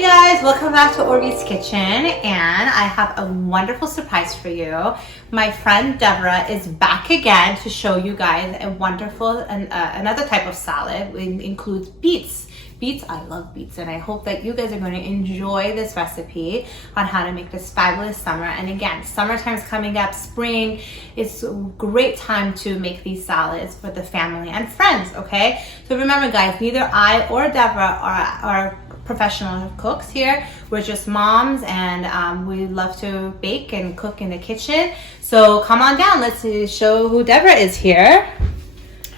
Hey guys, welcome back to Orit's Kitchen, and I have a wonderful surprise for you. My friend Deborah is back again to show you guys a wonderful another type of salad. It includes beets. Beets, I love beets, and I hope that you guys are going to enjoy this recipe on how to make this fabulous summer. And again, summertime's coming up, spring. It's a great time to make these salads for the family and friends, okay? So remember guys, neither I or Deborah are professional cooks here. We're just moms, and we love to bake and cook in the kitchen. So come on down, let's show who Deborah is here.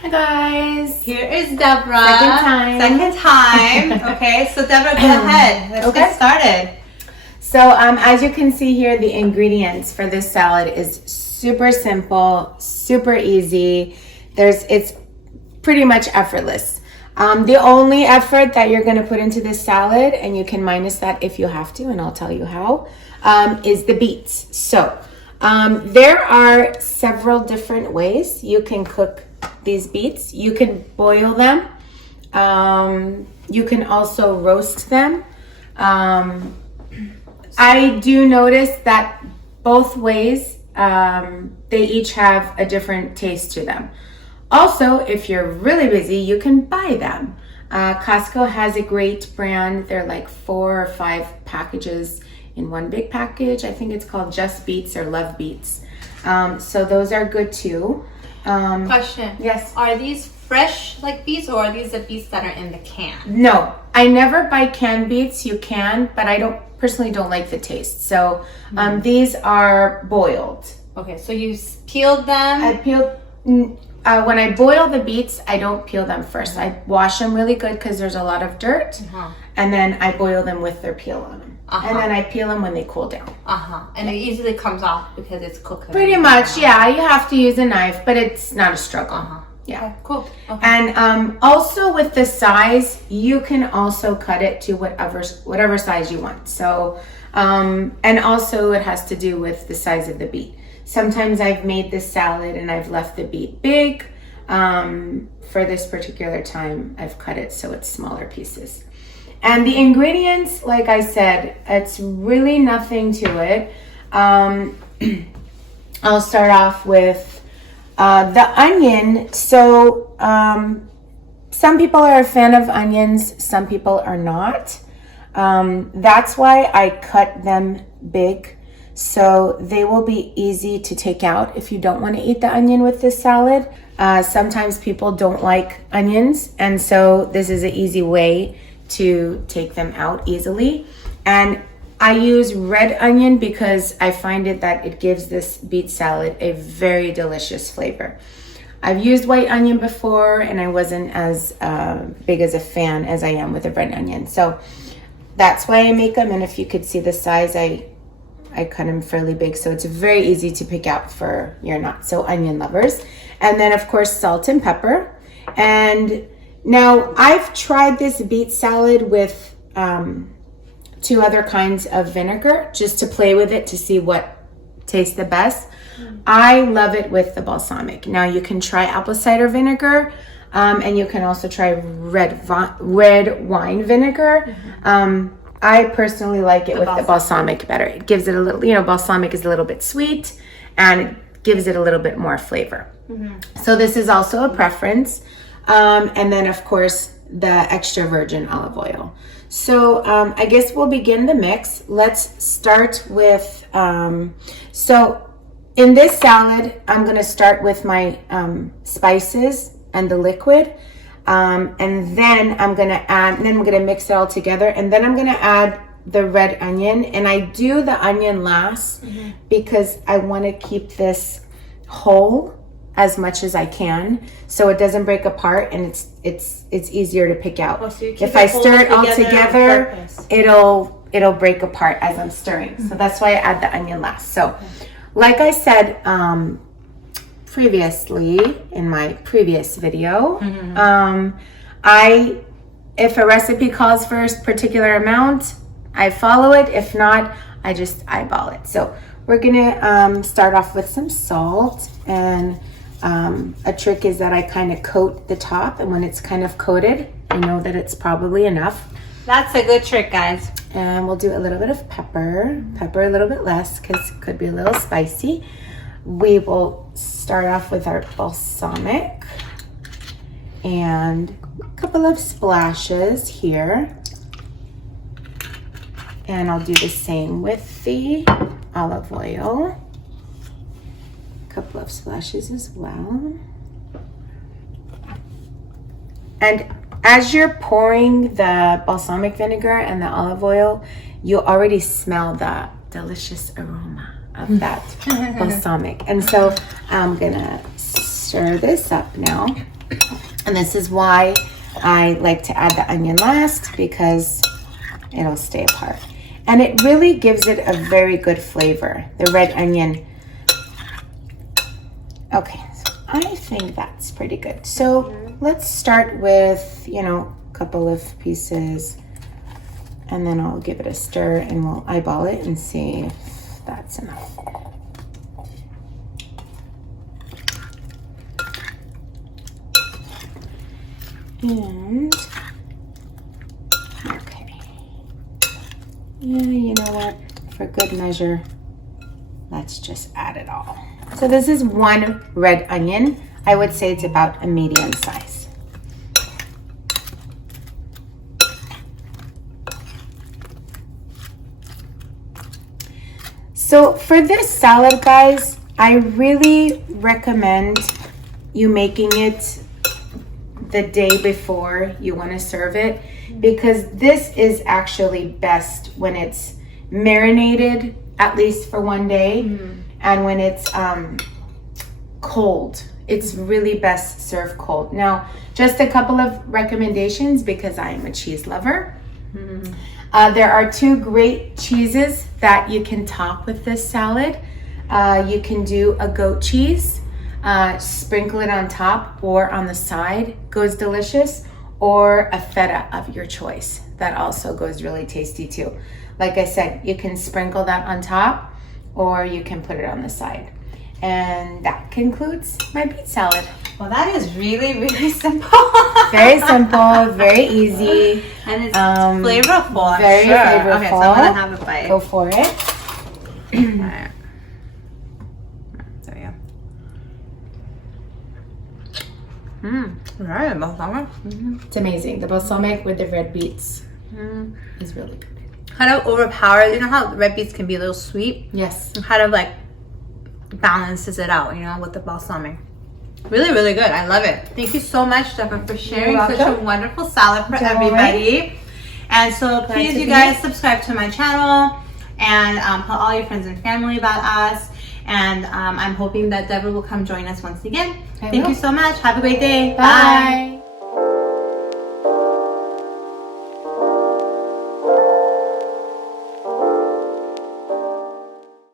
Hi guys. Here is Deborah. Second time. Okay, so Deborah, go ahead. Let's get started. So as you can see here, the ingredients for this salad is super simple, super easy. It's pretty much effortless. The only effort that you're going to put into this salad, and you can minus that if you have to, and I'll tell you how, is the beets. So there are several different ways you can cook these beets. You can boil them. You can also roast them. I do notice that both ways, they each have a different taste to them. Also, if you're really busy, you can buy them. Costco has a great brand. They're like 4 or 5 packages in one big package. I think it's called Just Beets or Love Beets. So those are good too. Question. Yes. Are these fresh like beets, or are these the beets that are in the can? No, I never buy canned beets. You can, but I personally don't like the taste. So these are boiled. Okay, so you peeled them. I peeled. When I boil the beets, I don't peel them first. I wash them really good because there's a lot of dirt, and then I boil them with their peel on them. And then I peel them when they cool down. And it easily comes off because it's cooked. Pretty much, yeah. You have to use a knife, but it's not a struggle. Yeah. Okay, cool. Okay. And also with the size, you can also cut it to whatever size you want. So, and also it has to do with the size of the beet. Sometimes I've made this salad and I've left the beet big. For this particular time, I've cut it so it's smaller pieces. And the ingredients, like I said, it's really nothing to it. I'll start off with the onion. So some people are a fan of onions, some people are not. That's why I cut them big, so they will be easy to take out if you don't want to eat the onion with this salad. Sometimes people don't like onions, and so this is an easy way to take them out easily. And I use red onion because I find that it gives this beet salad a very delicious flavor. I've used white onion before, and I wasn't as big as a fan as I am with the red onion. So that's why I make them. And if you could see the size, I cut them fairly big, so it's very easy to pick out for your not so onion lovers. And then of course salt and pepper. And now I've tried this beet salad with 2 other kinds of vinegar just to play with it to see what tastes the best. I love it with the balsamic. Now you can try apple cider vinegar, and you can also try red wine vinegar. I personally like it with the balsamic better. It gives it a little, balsamic is a little bit sweet, and it gives it a little bit more flavor. So this is also a preference. And then of course the extra virgin olive oil. So I guess we'll begin the mix. Let's start with, so in this salad, I'm gonna start with my spices and the liquid. And then I'm gonna mix it all together, and then I'm gonna add the red onion. And I do the onion last because I want to keep this whole as much as I can, so it doesn't break apart, and it's easier to pick out. So if I stir it all together, it'll break apart as I'm stirring. So that's why I add the onion last. So, like I said previously in my previous video, if a recipe calls for a particular amount, I follow it. If not, I just eyeball it. So we're gonna start off with some salt, and a trick is that I kind of coat the top, and when it's kind of coated, I know that it's probably enough. That's a good trick, guys. And we'll do a little bit of pepper. Pepper a little bit less because it could be a little spicy. We will start off with our balsamic and a couple of splashes here. And I'll do the same with the olive oil. A couple of splashes as well. And as you're pouring the balsamic vinegar and the olive oil, you already smell the delicious aroma of that balsamic. And so I'm gonna stir this up now. And this is why I like to add the onion last, because it'll stay apart. And it really gives it a very good flavor, the red onion. Okay, so I think that's pretty good. So let's start with, a couple of pieces, and then I'll give it a stir and we'll eyeball it and see if that's enough. And, okay. Yeah, you know what? For good measure, let's just add it all. So this is one red onion. I would say it's about a medium size. So for this salad, guys, I really recommend you making it the day before you want to serve it, because this is actually best when it's marinated at least for one day, and when it's cold. It's really best served cold. Now, just a couple of recommendations because I am a cheese lover. There are two great cheeses that you can top with this salad. You can do a goat cheese, sprinkle it on top or on the side, goes delicious, or a feta of your choice. That also goes really tasty too. Like I said, you can sprinkle that on top or you can put it on the side. And that concludes my beet salad. Well, that is really, really simple. Very simple, very easy. And it's flavorful. Very flavorful. Okay, so I'm gonna have a bite. Go for it. Alright. There we go. Right, balsamic. It's amazing. The balsamic with the red beets is really good. Kind of overpowered. You know how red beets can be a little sweet? Yes. It kind of like balances it out, with the balsamic. Really, really good. I love it. Thank you so much, Deborah, for sharing such a wonderful salad for everybody. And so please, you guys, subscribe to my channel and tell all your friends and family about us. And I'm hoping that Deborah will come join us once again. Thank you so much. Have a great day. Bye.